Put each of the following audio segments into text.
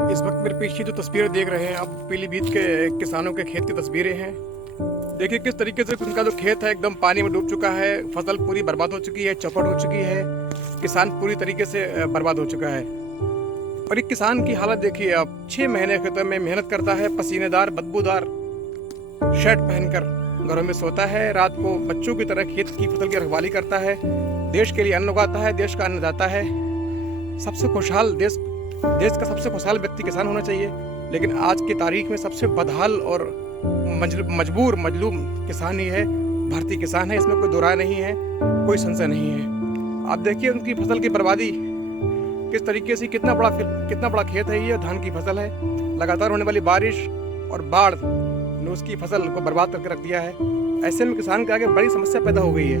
इस वक्त मेरे पीछे जो तस्वीरें देख रहे हैं आप, पीलीभीत के किसानों के खेत की तस्वीरें हैं। देखिए किस तरीके से उनका जो खेत है एकदम पानी में डूब चुका है, फसल पूरी बर्बाद हो चुकी है, चौपट हो चुकी है, किसान पूरी तरीके से बर्बाद हो चुका है। और एक किसान की हालत देखिए आप, 6 महीने खेतों में मेहनत करता है, पसीनेदार बदबूदार शर्ट पहनकर घरों में सोता है, रात को बच्चों की तरह खेत की फसल की रखवाली करता है, देश के लिए अन्न उगाता है, देश का अन्न जाता है। सबसे खुशहाल देश का सबसे खुशहाल व्यक्ति किसान होना चाहिए, लेकिन आज की तारीख में सबसे बदहाल और मजबूर मजलूम किसान ही है, भारतीय किसान है। इसमें कोई दो राय नहीं है, कोई संशय नहीं है। आप देखिए उनकी फसल की बर्बादी किस तरीके से, कितना बड़ा खेत है, ये धान की फसल है। लगातार होने वाली बारिश और बाढ़ ने उसकी फसल को बर्बाद करके रख दिया है। ऐसे में किसान के आगे बड़ी समस्या पैदा हो गई है।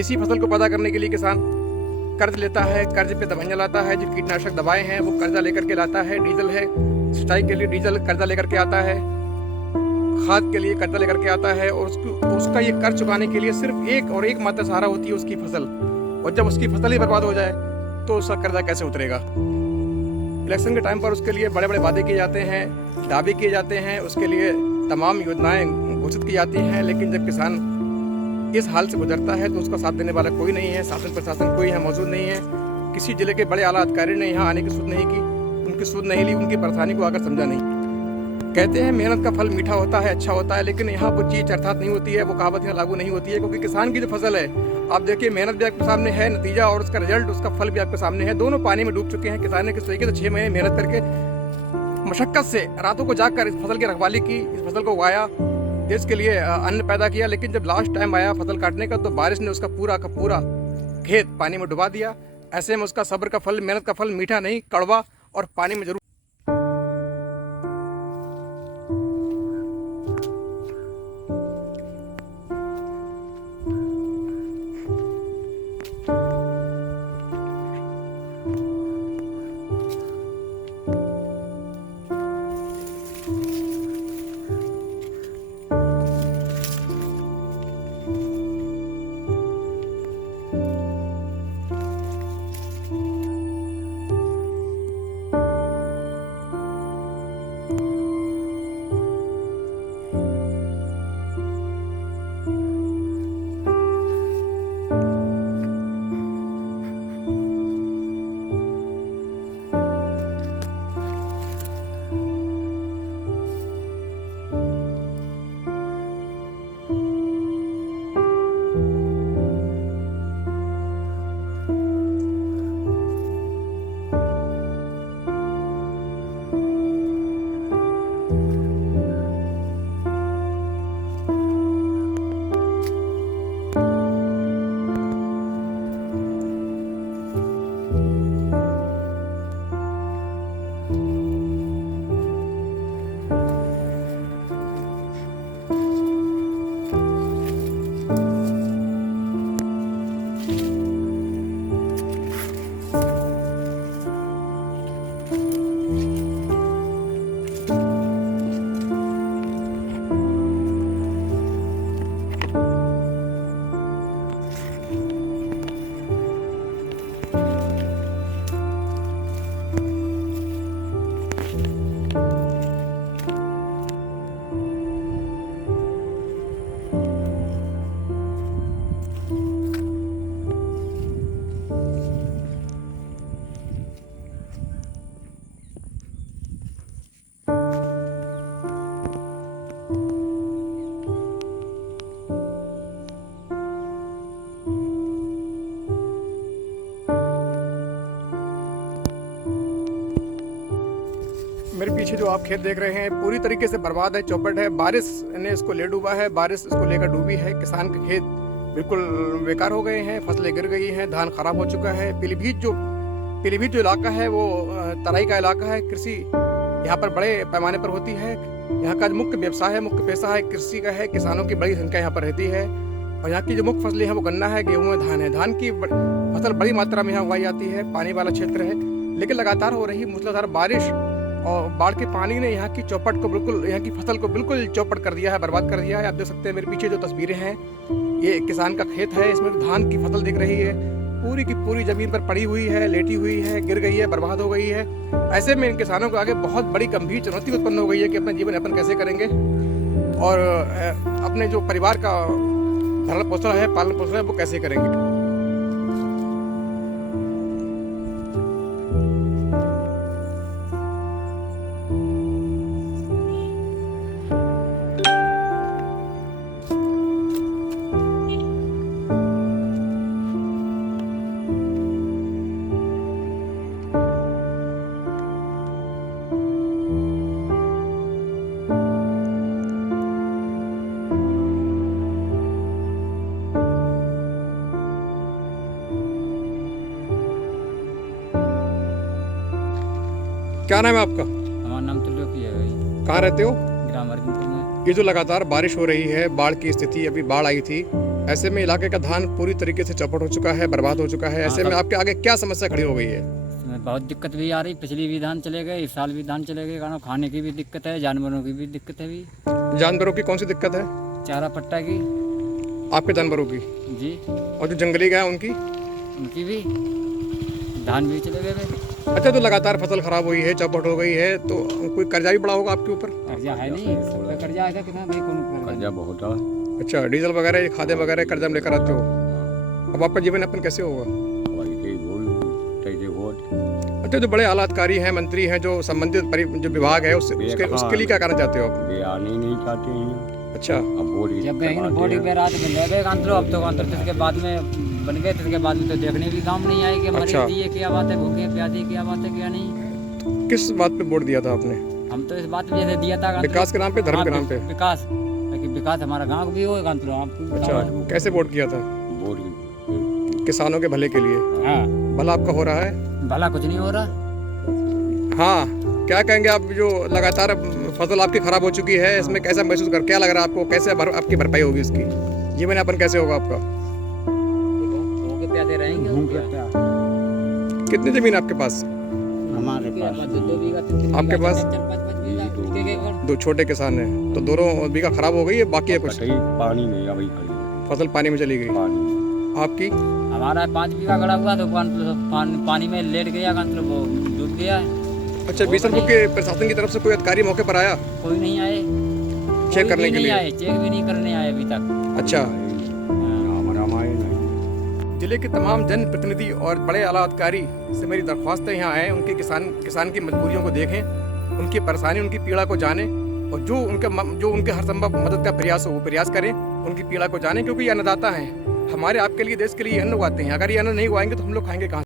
इसी फसल को पैदा करने के लिए किसान कर्ज लेता है, कर्ज पे दवाइयाँ लाता है, जो कीटनाशक दवाएं हैं वो कर्जा लेकर के लाता है, डीजल है सिंचाई के लिए डीजल कर्जा लेकर के आता है, खाद के लिए कर्जा लेकर के आता है, और उसका ये कर्ज चुकाने के लिए सिर्फ एक और एक मात्र सहारा होती है उसकी फसल। और जब उसकी फसल ही बर्बाद हो जाए तो उसका कर्जा कैसे उतरेगा। इलेक्शन के टाइम पर उसके लिए बड़े बड़े वादे किए जाते हैं, दावे किए जाते हैं, उसके लिए तमाम योजनाएं घोषित की जाती हैं, लेकिन जब किसान इस हाल से गुजरता है तो उसका साथ देने वाला कोई नहीं है, शासन प्रशासन कोई यहाँ मौजूद नहीं है। किसी जिले के बड़े आला अधिकारी ने यहाँ आने की सुध नहीं की, उनकी सुध नहीं ली, उनकी परेशानी को आकर समझा नहीं। कहते हैं मेहनत का फल मीठा होता है, अच्छा होता है, लेकिन यहाँ वो चीज़ अर्थात नहीं होती है, वो कहावत यहाँ लागू नहीं होती है। क्योंकि किसान की जो फसल है, आप देखिए मेहनत भी आपके सामने है, नतीजा और उसका रिजल्ट, उसका फल भी आपके सामने है, दोनों पानी में डूब चुके हैं। किसान ने किस तरीके से 6 महीने मेहनत करके मशक्कत से रातों को जाकर इस फसल की रखवाली की, इस फसल को उगाया, देश के लिए अन्न पैदा किया, लेकिन जब लास्ट टाइम आया फसल काटने का तो बारिश ने उसका पूरा का पूरा खेत पानी में डुबा दिया। ऐसे में उसका सब्र का फल, मेहनत का फल मीठा नहीं, कड़वा और पानी में जरूर। मेरे पीछे जो आप खेत देख रहे हैं पूरी तरीके से बर्बाद है, चौपट है। बारिश ने इसको ले डूबा है, बारिश इसको लेकर डूबी है। किसान के खेत बिल्कुल बेकार हो गए हैं, फसलें गिर गई हैं, धान खराब हो चुका है। पीलीभीत जो इलाका है वो तराई का इलाका है। कृषि यहाँ पर बड़े पैमाने पर होती है। यहाँ का मुख्य व्यवसाय है, मुख्य पेशा है कृषि का है। किसानों की बड़ी संख्या यहाँ पर रहती है और यहाँ की जो मुख्य फसलें हैं वो गन्ना है, गेहूँ है, धान है। धान की फसल बड़ी मात्रा में यहाँ उगाई जाती है, पानी वाला क्षेत्र है। लेकिन लगातार हो रही मूसलाधार बारिश और बाढ़ के पानी ने यहाँ की चौपट को बिल्कुल, यहाँ की फसल को बिल्कुल चौपट कर दिया है, बर्बाद कर दिया है। आप देख सकते हैं मेरे पीछे जो तस्वीरें हैं, ये किसान का खेत है। इसमें धान की फसल दिख रही है, पूरी की पूरी ज़मीन पर पड़ी हुई है, लेटी हुई है, गिर गई है, बर्बाद हो गई है। ऐसे में इन किसानों को आगे बहुत बड़ी गंभीर चुनौती उत्पन्न हो गई है कि अपना जीवन यापन कैसे करेंगे और अपने जो परिवार का भरण पोषण है, पालन पोषण है, वो कैसे करेंगे। क्या नाम है आपका? हमारा नाम त्रिलोकी है भाई। कहाँ रहते हो? ग्राम अर्जुनपुर में। ये जो लगातार बारिश हो रही है, बाढ़ की स्थिति, अभी बाढ़ आई थी, ऐसे में इलाके का धान पूरी तरीके से चौपट हो चुका है, बर्बाद हो चुका है। ऐसे में आपके आगे क्या समस्या खड़ी हो गई है? इसमें बहुत दिक्कत भी आ रही, पिछली भी धान चले गए, इस साल भी धान चले गए, कारण खाने की भी दिक्कत है, जानवरों की भी दिक्कत है भी। जानवरों की कौन सी दिक्कत है? चारा पट्टा की आपके जानवरों की? जी। और जो जंगली गाय उनकी? उनकी भी, धान भी चले गए। अच्छा, तो लगातार फसल खराब हुई है, चौपट हो गई है, तो कोई कर्जा भी पड़ा होगा आपके ऊपर? कर्जा है नहीं, सब पे कर्जा है कितना भाई, कौन कर्जा बहुत है। अच्छा, डीजल वगैरह, खादे वगैरह कर्जा में लेकर आते हो, अब आपका जीवन यापन कैसे होगा? अच्छा, जो बड़े आलाधिकारी हैं, मंत्री हैं, जो संबंधित जो विभाग है, उसके लिए क्या करना चाहते हो आप? वे आने ही नहीं चाहते हैं। अच्छा, अब वोट जब गए बॉडी पे रात में ले गए कांतरो, अब तो कांतरो इसके बाद में बन गए, इसके बाद में तो देखने भी काम नहीं आए कि मरीज अच्छा। दिए क्या बात है, भूखे प्यासे क्या बात है क्या नहीं। किस बात पे वोट दिया था आपने? हम तो इस बात पे जैसे दिया था विकास के नाम पे, धर्म के नाम पे? विकास, ताकि विकास हमारा गांव भी हो, कांतरो आप। अच्छा, कैसे वोट किया था? वोट किसानों के भले के लिए। हाँ, भला आपका हो रहा है? भला कुछ नहीं हो रहा। हाँ, क्या कहेंगे आप? जो लगातार फसल आपकी खराब हो चुकी है, इसमें कैसा महसूस कर, क्या लग रहा है आपको? कैसे आपकी भरपाई होगी इसकी? जीवन यापन कैसे होगा आपका? भूखे प्यासे रहेंगे। कितनी जमीन आपके पास? हमारे पास 2 बीघा 3 आपके पास? 4-5 बीघा उसके के घर। 2 छोटे किसान हैं, तो दोनों बीघा खराब हो गई है, बाकी है कुछ? पानी में अभी खड़ी है। फसल पानी में चली गई। पानी आपकी? हमारा 5 बीघा गड़ा हुआ, तो पानी में लेट गया, कांतरो वो डूब गया है। अच्छा, बीसलपुर के प्रशासन की तरफ से कोई अधिकारी मौके पर आया कोई नहीं आए, चेक करने के लिए? आए, चेक भी नहीं करने आए अभी तक। अच्छा, हमारे नहीं। जिले के तमाम जनप्रतिनिधि और बड़े आला अधिकारी से मेरी दरख्वास्त है, यहाँ आए, उनके किसान की मजबूरियों को देखें, उनकी परेशानी, उनकी पीड़ा को जानें, और जो उनके हर संभव मदद का प्रयास हो वो प्रयास करें, उनकी पीड़ा को जानें, क्योंकि ये अन्नदाता हैं, हमारे आपके लिए, देश के लिए अन्न उगाते हैं। अगर ये अन्न नहीं उगाएंगे तो हम लोग खाएंगे कहाँ?